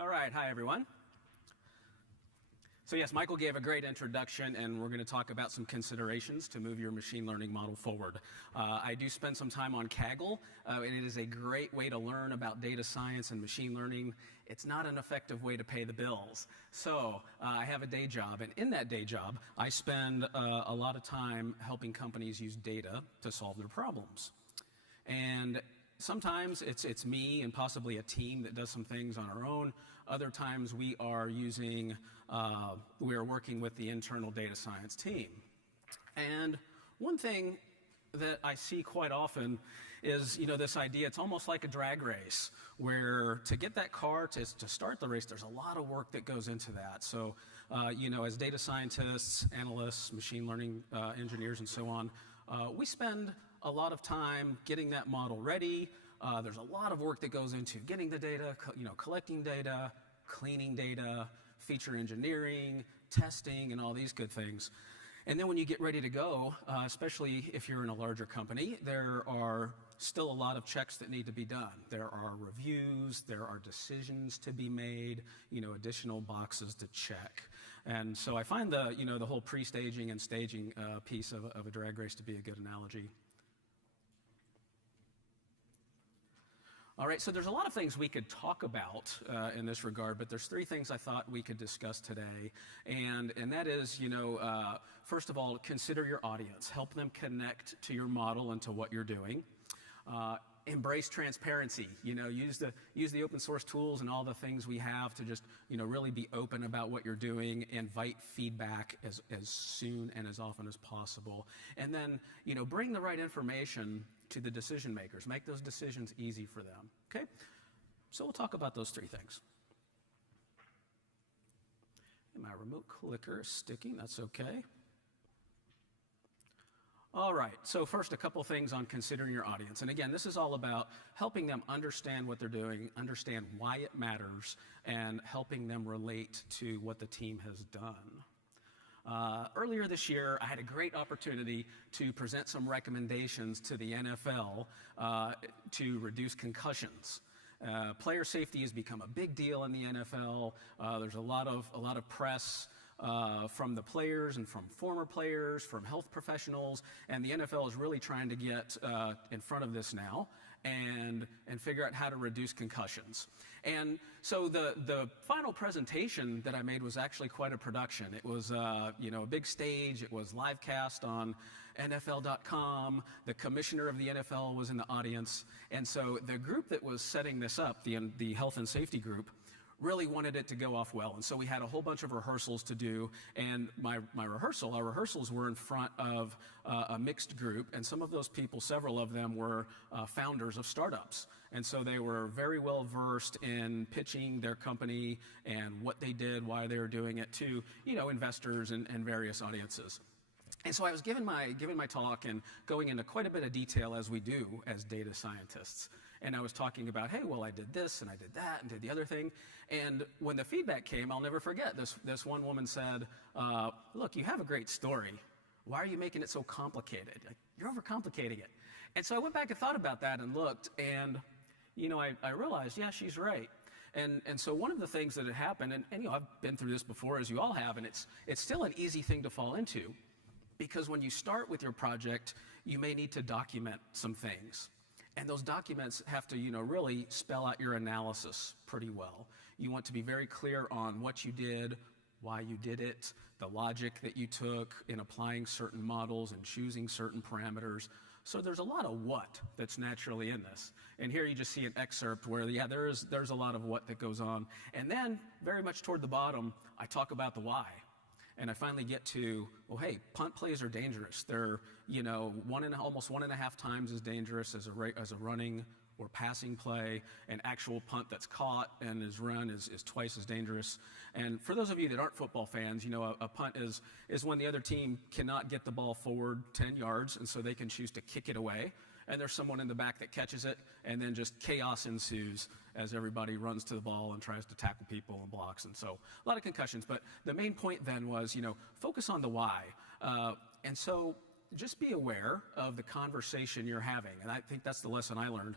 All right, hi everyone. So yes, Michael gave a great introduction, and we're going to talk about some considerations to move your machine learning model forward. I do spend some time on Kaggle, and it is a great way to learn about data science and machine learning. It's not an effective way to pay the bills. So I have a day job, and in that day job, I spend a lot of time helping companies use data to solve their problems. And sometimes it's me and possibly a team that does some things on our own. Other times we are working with the internal data science team. And one thing that I see quite often is, this idea, it's almost like a drag race, where to get that car to start the race, there's a lot of work that goes into that. So, as data scientists, analysts, machine learning engineers, and so on, we spend a lot of time getting that model ready. There's a lot of work that goes into getting the data, collecting data, cleaning data, feature engineering, testing, and all these good things. And then when you get ready to go, especially if you're in a larger company, there are still a lot of checks that need to be done. There are reviews, there are decisions to be made, additional boxes to check. And so I find the whole pre-staging and staging piece of a drag race to be a good analogy. All right, so there's a lot of things we could talk about in this regard, but there's three things I thought we could discuss today. And that is, first of all, consider your audience. Help them connect to your model and to what you're doing. Embrace transparency. Use the open source tools and all the things we have to just, really be open about what you're doing. Invite feedback as soon and as often as possible. And then, bring the right information to the decision makers. Make those decisions easy for them. Okay? So we'll talk about those three things. And my remote clicker is sticking. That's okay. All right, so first, a couple things on considering your audience. And again, this is all about helping them understand what they're doing, understand why it matters, and helping them relate to what the team has done. Earlier this year, I had a great opportunity to present some recommendations to the NFL to reduce concussions. Player safety has become a big deal in the NFL. There's a lot of press from the players and from former players, from health professionals, and the NFL is really trying to get in front of this now and figure out how to reduce concussions. And so the final presentation that I made was actually quite a production. It was a big stage. It was live cast on NFL.com. The commissioner of the NFL was in the audience, and so the group that was setting this up, the health and safety group, really wanted it to go off well. And so we had a whole bunch of rehearsals to do, and our rehearsals were in front of a mixed group, and some of those people, several of them were founders of startups. And so they were very well versed in pitching their company and what they did, why they were doing it to, investors and various audiences. And so I was giving my talk and going into quite a bit of detail, as we do as data scientists. And I was talking about, hey, well, I did this and I did that and did the other thing. And when the feedback came, I'll never forget, this one woman said, look, you have a great story. Why are you making it so complicated? Like, you're overcomplicating it. And so I went back and thought about that and looked, and I realized, yeah, she's right. And so one of the things that had happened, and I've been through this before, as you all have, and it's still an easy thing to fall into. Because when you start with your project, you may need to document some things. And those documents have to, really spell out your analysis pretty well. You want to be very clear on what you did, why you did it, the logic that you took in applying certain models and choosing certain parameters. So there's a lot of what that's naturally in this. And here you just see an excerpt where, yeah, there's a lot of what that goes on. And then, very much toward the bottom, I talk about the why. And I finally get to, well, hey, punt plays are dangerous. They're, almost 1.5 times as dangerous as a running or passing play. An actual punt that's caught and is run is twice as dangerous. And for those of you that aren't football fans, a punt is when the other team cannot get the ball forward 10 yards, and so they can choose to kick it away. And there's someone in the back that catches it, and then just chaos ensues as everybody runs to the ball and tries to tackle people and blocks. And so a lot of concussions. But the main point then was, focus on the why. And so just be aware of the conversation you're having. And I think that's the lesson I learned.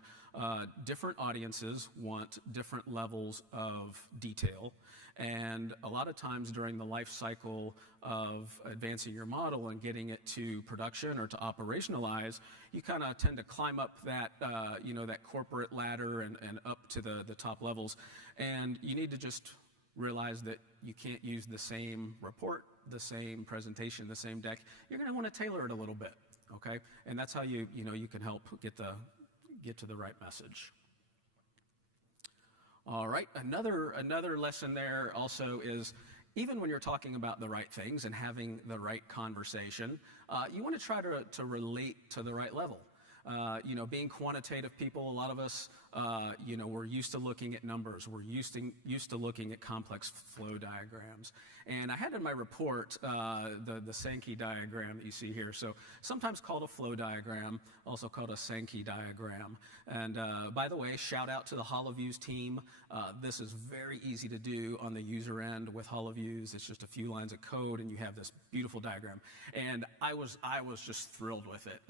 Different audiences want different levels of detail. And a lot of times during the life cycle of advancing your model and getting it to production or to operationalize, you kind of tend to climb up that, that corporate ladder and up to the top levels. And you need to just realize that you can't use the same report, the same presentation, the same deck. You're going to want to tailor it a little bit, okay? And that's how you can help get to the right message. All right, another lesson there also is, even when you're talking about the right things and having the right conversation, you want to try to relate to the right level. Being quantitative people, a lot of us, we're used to looking at numbers. We're used to looking at complex flow diagrams. And I had in my report the Sankey diagram that you see here. So sometimes called a flow diagram, also called a Sankey diagram. And by the way, shout out to the HoloViews team. This is very easy to do on the user end with HoloViews. It's just a few lines of code, and you have this beautiful diagram. And I was just thrilled with it.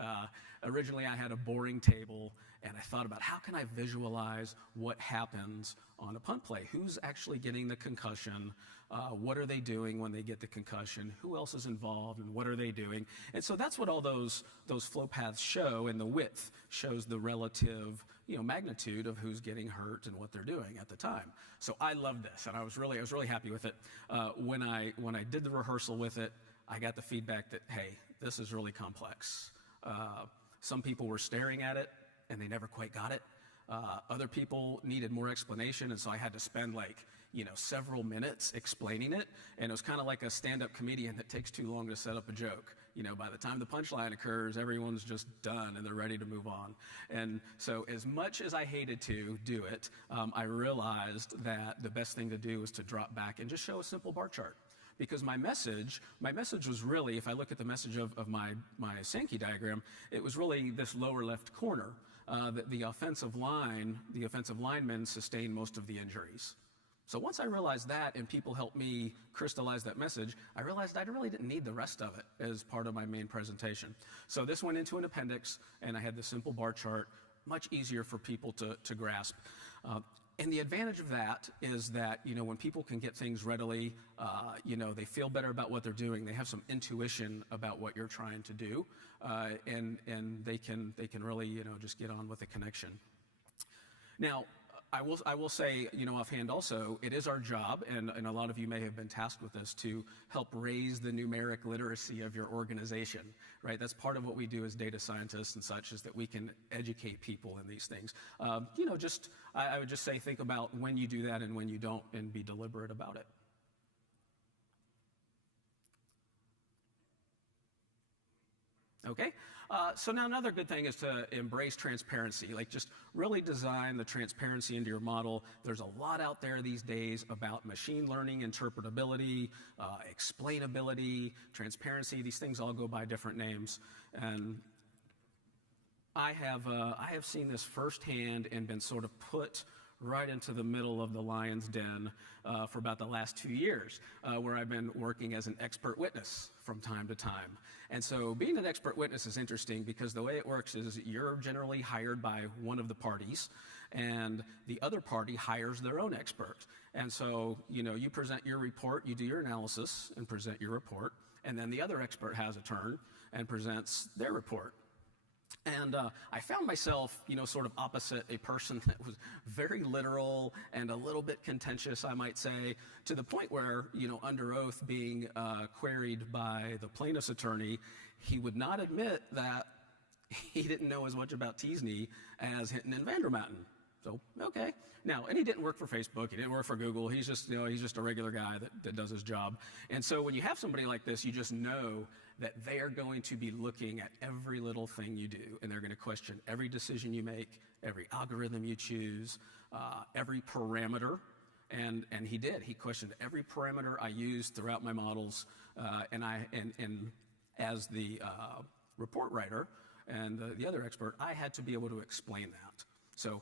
Originally, I had a boring table, and I thought about how can I visualize what happens on a punt play? Who's actually getting the concussion? What are they doing when they get the concussion? Who else is involved, and what are they doing? And so that's what all those flow paths show, and the width shows the relative magnitude of who's getting hurt and what they're doing at the time. So I loved this, and I was really happy with it. When I did the rehearsal with it, I got the feedback that, hey, this is really complex. Some people were staring at it, and they never quite got it. Other people needed more explanation, and so I had to spend several minutes explaining it, and it was kind of like a stand-up comedian that takes too long to set up a joke. By the time the punchline occurs, everyone's just done, and they're ready to move on. And so as much as I hated to do it, I realized that the best thing to do was to drop back and just show a simple bar chart. Because my message was really, if I look at the message of my Sankey diagram, it was really this lower left corner, that the offensive linemen sustained most of the injuries. So once I realized that, and people helped me crystallize that message, I realized I really didn't need the rest of it as part of my main presentation. So this went into an appendix, and I had this simple bar chart, much easier for people to grasp. And the advantage of that is that, when people can get things readily, they feel better about what they're doing. They have some intuition about what you're trying to do, and they can really, just get on with the connection. Now, I will say, offhand also, it is our job, and a lot of you may have been tasked with this, to help raise the numeric literacy of your organization, right? That's part of what we do as data scientists and such, is that we can educate people in these things. I would just say, think about when you do that and when you don't, and be deliberate about it. Okay, so now another good thing is to embrace transparency, just really design the transparency into your model. There's a lot out there these days about machine learning, interpretability, explainability, transparency. These things all go by different names. And I have seen this firsthand and been sort of put right into the middle of the lion's den for about the last 2 years, where I've been working as an expert witness from time to time. And so being an expert witness is interesting because the way it works is you're generally hired by one of the parties, and the other party hires their own expert. And so, you present your report, you do your analysis and present your report, and then the other expert has a turn and presents their report. And I found myself, sort of opposite a person that was very literal and a little bit contentious, I might say, to the point where, under oath, being queried by the plaintiff's attorney, he would not admit that he didn't know as much about Teasney as Hinton and Vandermatten. So, okay. Now, and he didn't work for Facebook, he didn't work for Google, he's just a regular guy that does his job. And so when you have somebody like this, you just know that they are going to be looking at every little thing you do, and they're going to question every decision you make, every algorithm you choose, every parameter. And he did. He questioned every parameter I used throughout my models, and as the report writer and the other expert, I had to be able to explain that. So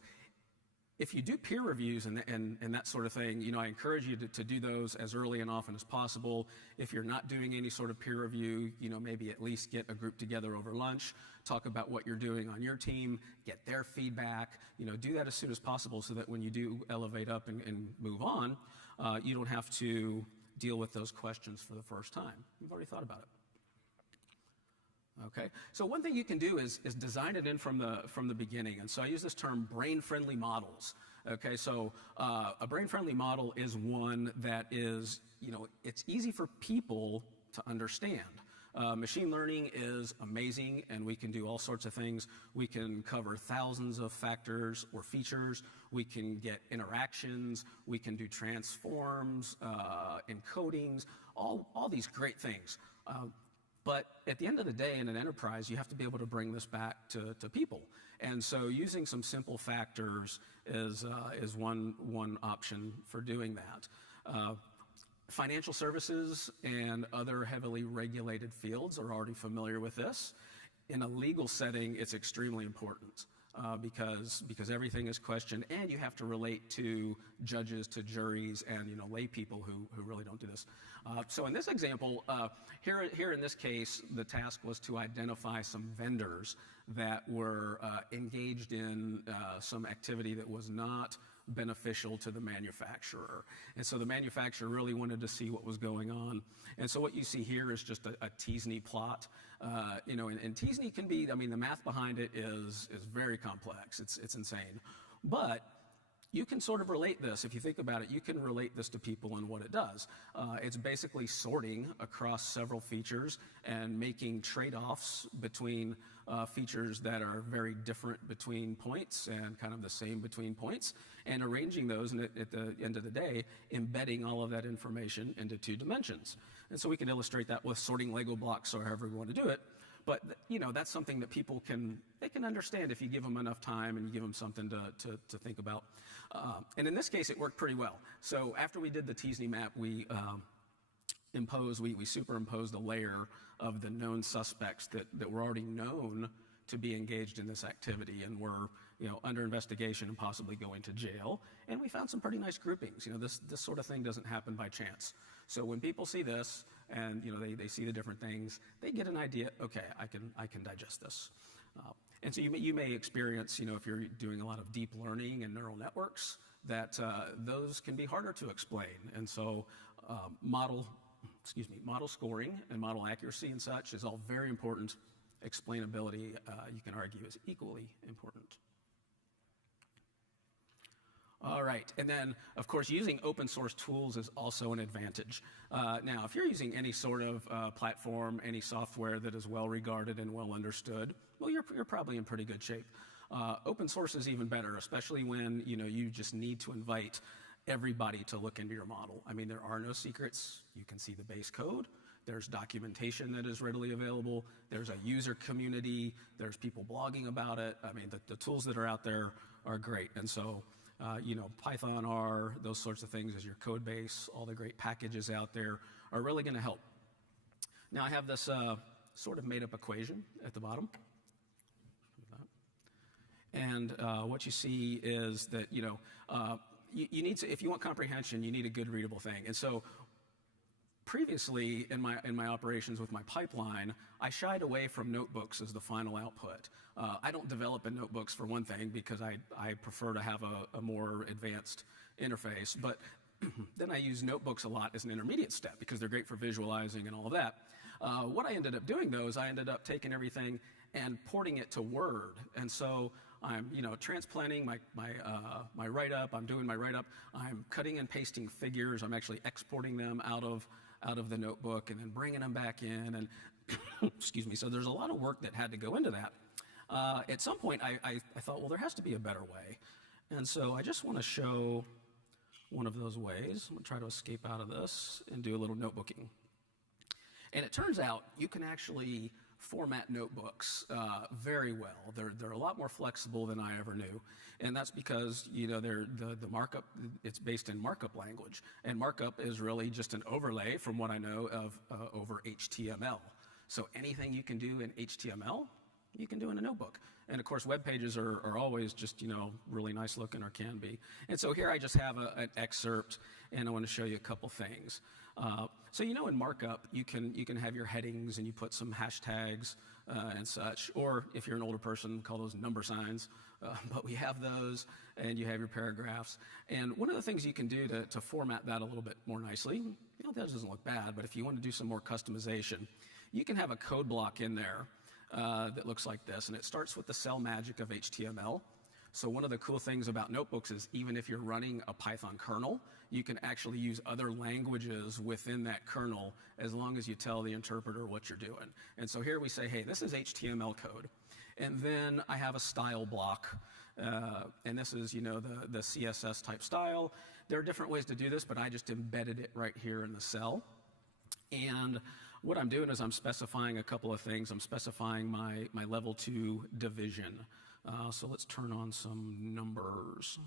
If you do peer reviews and that sort of thing, I encourage you to do those as early and often as possible. If you're not doing any sort of peer review, maybe at least get a group together over lunch, talk about what you're doing on your team, get their feedback, do that as soon as possible so that when you do elevate up and move on, you don't have to deal with those questions for the first time. You've already thought about it. Okay, so one thing you can do is design it in from the beginning, and so I use this term brain-friendly models. Okay, so a brain-friendly model is one that is, it's easy for people to understand. Machine learning is amazing, and we can do all sorts of things. We can cover thousands of factors or features. We can get interactions. We can do transforms, encodings, all these great things. But at the end of the day, in an enterprise, you have to be able to bring this back to people. And so using some simple factors is one option for doing that. Financial services and other heavily regulated fields are already familiar with this. In a legal setting, it's extremely important because everything is questioned, and you have to relate to judges, to juries, and lay people who really don't do this. So in this example, here in this case, the task was to identify some vendors that were engaged in some activity that was not beneficial to the manufacturer. And so the manufacturer really wanted to see what was going on. And so what you see here is just a Teasney plot. And Teasney can be, the math behind it is very complex. It's insane. But you can sort of relate this. If you think about it, you can relate this to people and what it does. It's basically sorting across several features and making trade-offs between features that are very different between points and kind of the same between points, and arranging those, and at the end of the day, embedding all of that information into 2 dimensions. And so we can illustrate that with sorting Lego blocks or however we want to do it. But that's something that people can understand if you give them enough time and you give them something to think about. And in this case, it worked pretty well. So after we did the Teasney map, we superimposed a layer of the known suspects that were already known to be engaged in this activity and were under investigation and possibly going to jail. And we found some pretty nice groupings. This sort of thing doesn't happen by chance. So when people see this and they see the different things, they get an idea. Okay, I can digest this. And so you may experience, if you're doing a lot of deep learning and neural networks, that those can be harder to explain. And so model scoring and model accuracy and such is all very important. Explainability, you can argue, is equally important. All right, and then, of course, using open source tools is also an advantage. Now, if you're using any sort of platform, any software that is well regarded and well understood, well, you're probably in pretty good shape. Open source is even better, especially when you just need to invite everybody to look into your model. There are no secrets. You can see the base code. There's documentation that is readily available. There's a user community. There's people blogging about it. The tools that are out there are great. And so, Python, R, those sorts of things as your code base, all the great packages out there are really going to help. Now, I have this sort of made-up equation at the bottom. And what you see is that, you need to, if you want comprehension, you need a good readable thing. And so previously in my operations with my pipeline, I shied away from notebooks as the final output. I don't develop in notebooks for one thing because I prefer to have a more advanced interface, but then I use notebooks a lot as an intermediate step because they're great for visualizing and all of that. What I ended up doing though is I ended up taking everything and porting it to Word. And so I'm, transplanting my write-up. I'm doing my write-up. I'm cutting and pasting figures. I'm actually exporting them out of the notebook and then bringing them back in. And excuse me. So there's a lot of work that had to go into that. At some point, I thought, well, there has to be a better way. And so I just want to show one of those ways. I'm going to try to escape out of this and do a little notebooking. And it turns out you can actually format notebooks very well. They're a lot more flexible than I ever knew. And that's because, the markup, it's based in markup language. And markup is really just an overlay, from what I know, of over HTML. So anything you can do in HTML, you can do in a notebook. And of course, web pages are always just, really nice looking, or can be. And so here I just have an excerpt, and I want to show you a couple things. So in markup, you can have your headings, and you put some hashtags and such, or if you're an older person, call those number signs. But we have those, and you have your paragraphs. And one of the things you can do to format that a little bit more nicely, that doesn't look bad, but if you want to do some more customization, you can have a code block in there that looks like this, and it starts with the cell magic of HTML. So one of the cool things about notebooks is even if you're running a Python kernel, you can actually use other languages within that kernel as long as you tell the interpreter what you're doing. And so here we say, hey, this is HTML code. And then I have a style block, and this is, the CSS type style. There are different ways to do this, but I just embedded it right here in the cell. And what I'm doing is I'm specifying a couple of things. I'm specifying my level 2 division. So let's turn on some numbers.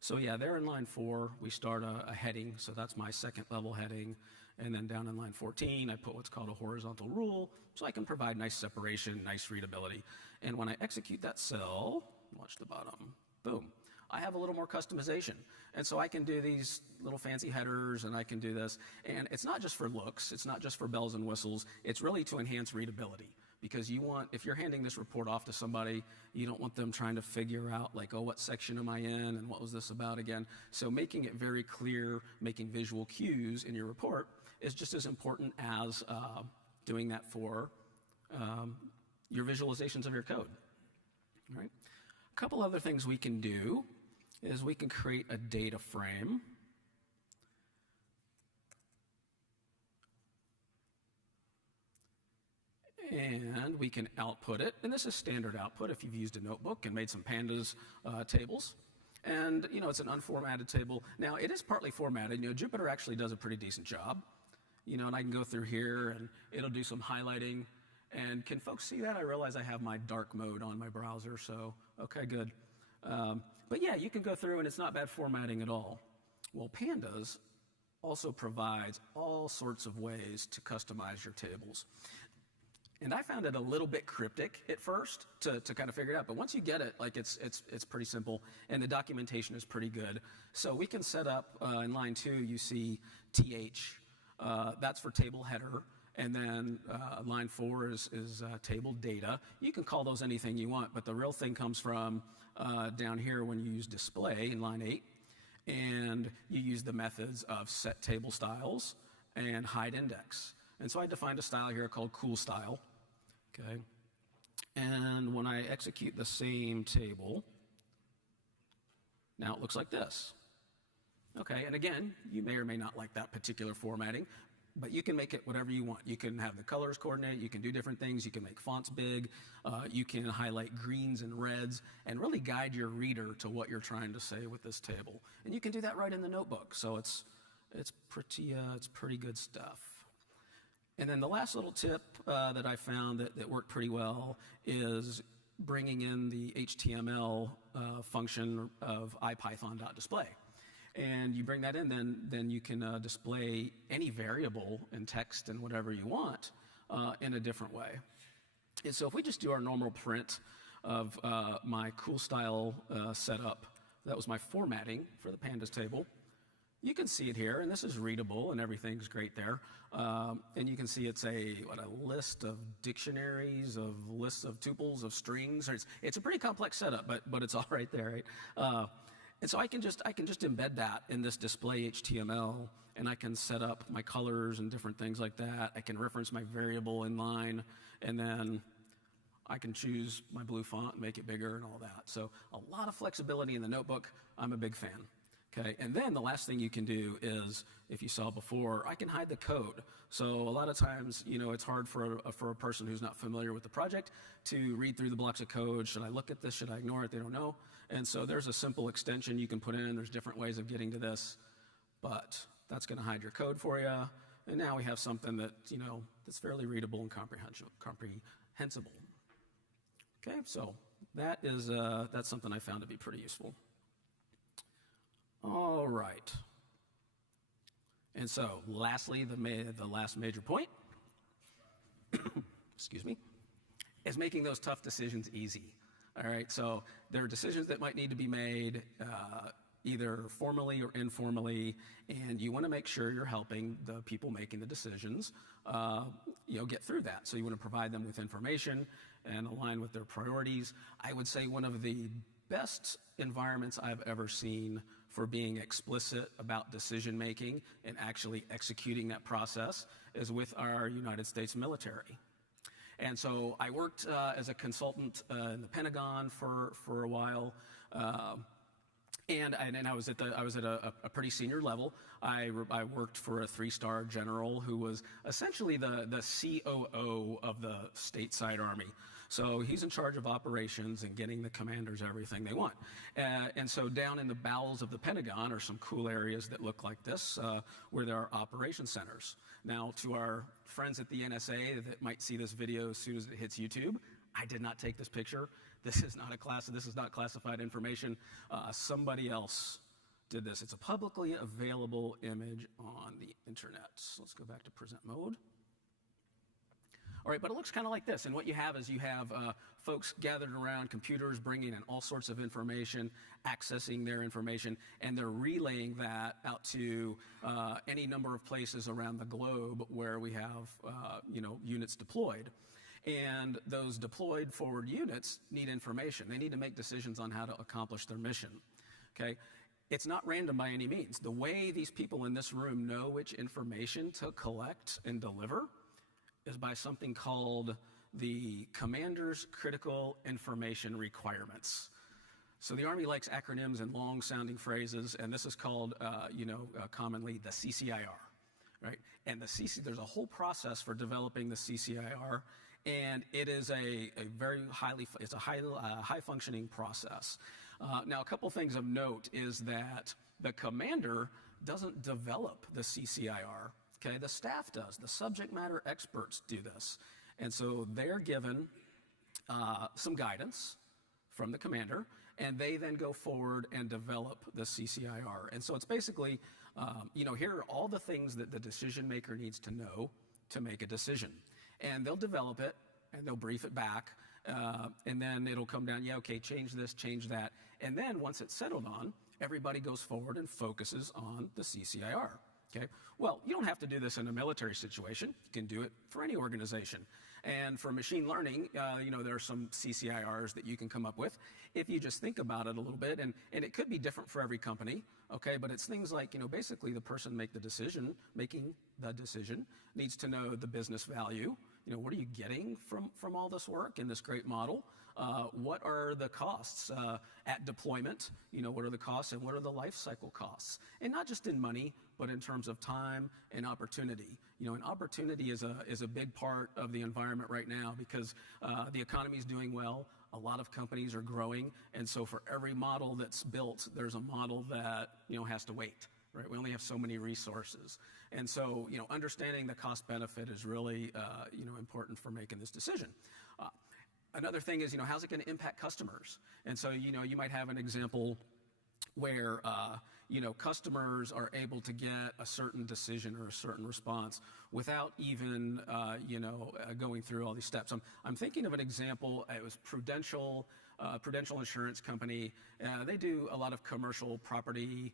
So yeah, there in line 4, we start a heading. So that's my second level heading. And then down in line 14, I put what's called a horizontal rule, so I can provide nice separation, nice readability. And when I execute that cell, watch the bottom, boom, I have a little more customization. And so I can do these little fancy headers, and I can do this. And it's not just for looks, it's not just for bells and whistles, it's really to enhance readability. Because if you're handing this report off to somebody, you don't want them trying to figure out, like, oh, what section am I in, and what was this about again? So making it very clear, making visual cues in your report is just as important as doing that for your visualizations of your code. All right? A couple other things we can do is we can create a data frame. And we can output it, and this is standard output if you've used a notebook and made some pandas tables. And it's an unformatted table. Now it is partly formatted. Jupyter actually does a pretty decent job. And I can go through here, and it'll do some highlighting. And can folks see that? I realize I have my dark mode on my browser, so okay, good. But yeah, you can go through, and it's not bad formatting at all. Well, Pandas also provides all sorts of ways to customize your tables. And I found it a little bit cryptic at first to kind of figure it out. But once you get it, like it's pretty simple, and the documentation is pretty good. So we can set up in line 2, you see TH. That's for table header. And then line 4 is table data. You can call those anything you want, but the real thing comes from down here when you use display in line 8. And you use the methods of set table styles and hide index. And so I defined a style here called cool style. Okay, and when I execute the same table, now it looks like this. Okay, and again, you may or may not like that particular formatting, but you can make it whatever you want. You can have the colors coordinate, you can do different things, you can make fonts big, you can highlight greens and reds, and really guide your reader to what you're trying to say with this table. And you can do that right in the notebook, so it's pretty good stuff. And then the last little tip that I found that worked pretty well is bringing in the HTML function of IPython.display. And you bring that in, then you can display any variable in text and whatever you want in a different way. And so if we just do our normal print of my cool style setup, that was my formatting for the pandas table. You can see it here, and this is readable, and everything's great there. And you can see it's a list of dictionaries, of lists of tuples, of strings. It's a pretty complex setup, but it's all right there, right? And so I can just embed that in this display HTML, and I can set up my colors and different things like that. I can reference my variable in line, and then I can choose my blue font and make it bigger and all that. So a lot of flexibility in the notebook. I'm a big fan. Okay, and then the last thing you can do is, if you saw before, I can hide the code. So a lot of times, it's hard for a person who's not familiar with the project to read through the blocks of code. Should I look at this? Should I ignore it? They don't know. And so there's a simple extension you can put in. There's different ways of getting to this, but that's going to hide your code for you. And now we have something that, that's fairly readable and comprehensible. Okay, so that's something I found to be pretty useful. All right. And so, lastly, the last major point, excuse me, is making those tough decisions easy. All right, so there are decisions that might need to be made either formally or informally, and you want to make sure you're helping the people making the decisions, get through that. So you want to provide them with information and align with their priorities. I would say one of the best environments I've ever seen for being explicit about decision making and actually executing that process is with our United States military. And so I worked as a consultant in the Pentagon for a while. And I was at a pretty senior level. I worked for a 3-star general who was essentially the COO of the stateside army. So he's in charge of operations and getting the commanders everything they want. And so down in the bowels of the Pentagon are some cool areas that look like this, where there are operation centers. Now, to our friends at the NSA that might see this video as soon as it hits YouTube, I did not take this picture. This is not classified information. Somebody else did this. It's a publicly available image on the internet. So let's go back to present mode. All right, but it looks kind of like this. And what you have is folks gathered around computers, bringing in all sorts of information, accessing their information, and they're relaying that out to any number of places around the globe where we have units deployed. And those deployed forward units need information. They need to make decisions on how to accomplish their mission, okay? It's not random by any means. The way these people in this room know which information to collect and deliver is by something called the Commander's Critical Information Requirements. So the Army likes acronyms and long-sounding phrases, and this is called, commonly the CCIR, right? And there's a whole process for developing the CCIR, and it is a high-functioning process. Now, a couple things of note is that the commander doesn't develop the CCIR. Okay, the staff does. The subject matter experts do this. And so they're given some guidance from the commander, and they then go forward and develop the CCIR. And so it's basically, here are all the things that the decision maker needs to know to make a decision. And they'll develop it, and they'll brief it back, and then it'll come down, okay, change this, change that. And then once it's settled on, everybody goes forward and focuses on the CCIR. Okay. Well, you don't have to do this in a military situation. You can do it for any organization. And for machine learning, there are some CCIRs that you can come up with if you just think about it a little bit. And it could be different for every company, okay? But it's things like, basically the person making the decision needs to know the business value. What are you getting from all this work in this great model? What are the costs at deployment? What are the costs and what are the life cycle costs? And not just in money, but in terms of time and opportunity. And opportunity is a big part of the environment right now because the economy is doing well. A lot of companies are growing. And so for every model that's built, there's a model that, has to wait. Right? We only have so many resources. And so, understanding the cost benefit is really, important for making this decision. Another thing is, how's it going to impact customers? And so, you might have an example where, customers are able to get a certain decision or a certain response without even, going through all these steps. I'm thinking of an example. It was Prudential Insurance Company. They do a lot of commercial property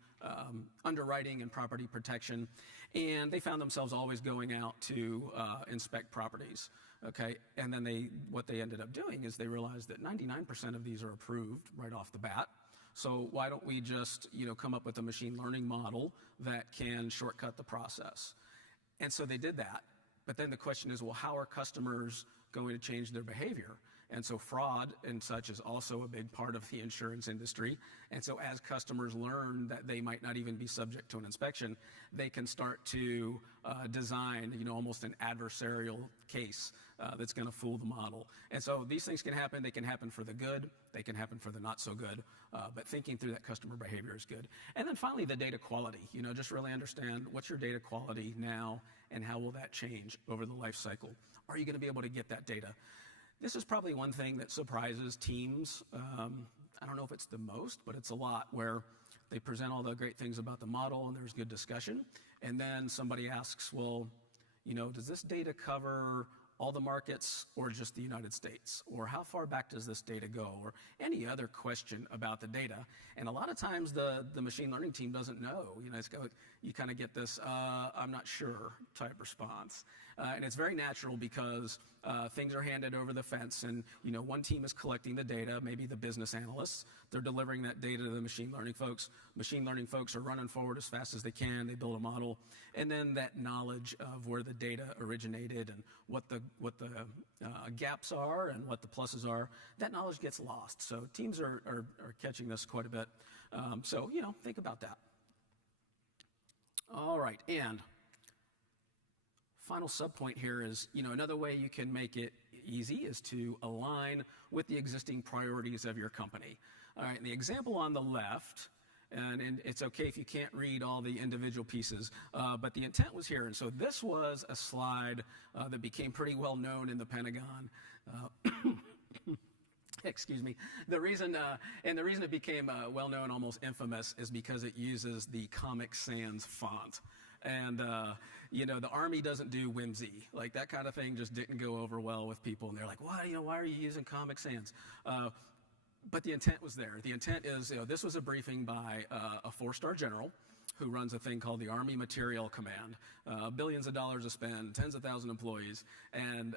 underwriting and property protection, and they found themselves always going out to inspect properties. Okay, and then what they ended up doing is they realized that 99% of these are approved right off the bat. So why don't we just come up with a machine learning model that can shortcut the process? And so they did that. But then the question is, well, how are customers going to change their behavior? And so fraud and such is also a big part of the insurance industry. And so as customers learn that they might not even be subject to an inspection, they can start to design, almost an adversarial case that's going to fool the model. And so these things can happen. They can happen for the good. They can happen for the not so good. But thinking through that customer behavior is good. And then finally, the data quality. Just really understand what's your data quality now and how will that change over the life cycle. Are you going to be able to get that data? This is probably one thing that surprises teams. I don't know if it's the most, but it's a lot, where they present all the great things about the model and there's good discussion. And then somebody asks, well, does this data cover all the markets or just the United States? Or how far back does this data go? Or any other question about the data. And a lot of times the machine learning team doesn't know. You kind of get this, I'm not sure type response. And it's very natural because things are handed over the fence and one team is collecting the data, maybe the business analysts. They're delivering that data to the machine learning folks. Machine learning folks are running forward as fast as they can. They build a model. And then that knowledge of where the data originated and what the gaps are and what the pluses are, that knowledge gets lost. So teams are catching this quite a bit. So think about that. All right, and final subpoint here is, another way you can make it easy is to align with the existing priorities of your company. All right, and the example on the left, and it's okay if you can't read all the individual pieces, but the intent was here. And so this was a slide that became pretty well known in the Pentagon. Excuse me. The reason it became well known, almost infamous, is because it uses the Comic Sans font. And the Army doesn't do whimsy. Like that kind of thing just didn't go over well with people. And they're like, why are you using Comic Sans? But the intent was there. The intent is, this was a briefing by a 4-star general who runs a thing called the Army Materiel Command. Billions of dollars to spend, tens of thousands of employees. And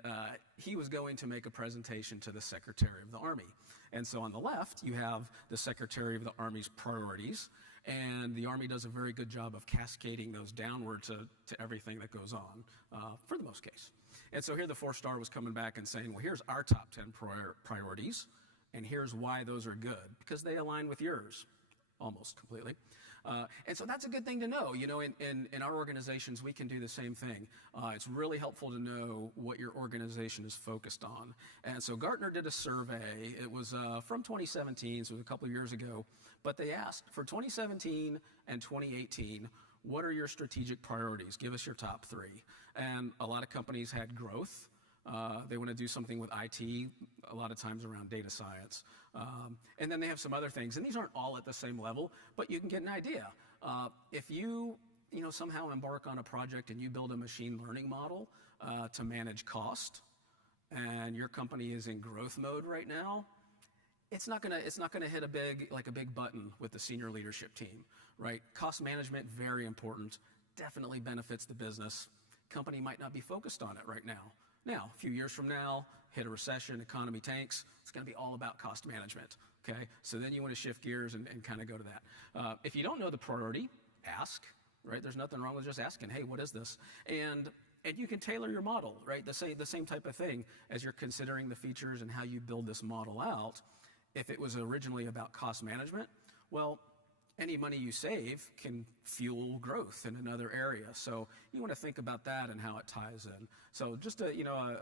he was going to make a presentation to the Secretary of the Army. And so on the left, you have the Secretary of the Army's priorities. And the Army does a very good job of cascading those downward to everything that goes on, for the most case. And so here the 4-star was coming back and saying, well, here's our top 10 priorities, and here's why those are good, because they align with yours, almost completely. And so that's a good thing to know. In our organizations, we can do the same thing. It's really helpful to know what your organization is focused on. And so Gartner did a survey. It was from 2017, so it was a couple of years ago. But they asked, for 2017 and 2018, what are your strategic priorities? Give us your top 3. And a lot of companies had growth. They want to do something with IT, a lot of times around data science. And then they have some other things. And these aren't all at the same level, but you can get an idea. If you somehow embark on a project and you build a machine learning model to manage cost, and your company is in growth mode right now, it's not gonna hit a big button with the senior leadership team, right? Cost management, very important, definitely benefits the business. Company might not be focused on it right now. Now, a few years from now, hit a recession, economy tanks, it's gonna be all about cost management, okay? So then you wanna shift gears and kind of go to that. If you don't know the priority, ask, right? There's nothing wrong with just asking, hey, what is this? And you can tailor your model, right? The same type of thing as you're considering the features and how you build this model out. If it was originally about cost management, well, any money you save can fuel growth in another area. So you want to think about that and how it ties in. So just a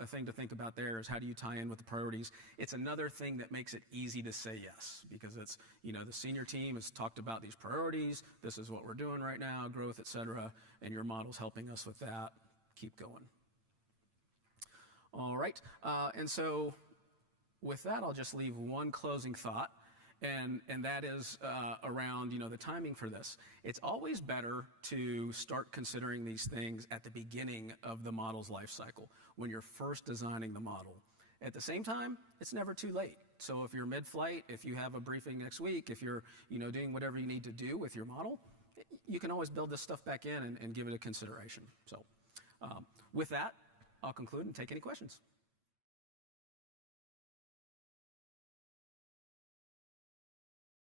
thing to think about there is, how do you tie in with the priorities? It's another thing that makes it easy to say yes, because it's, the senior team has talked about these priorities. This is what we're doing right now, growth, et cetera, and your model's helping us with that. Keep going. All right, and so with that, I'll just leave one closing thought, and that is around the timing for this. It's always better to start considering these things at the beginning of the model's life cycle, when you're first designing the model. At the same time, it's never too late. So if you're mid-flight, if you have a briefing next week, if you're doing whatever you need to do with your model, you can always build this stuff back in and give it a consideration. So with that, I'll conclude and take any questions.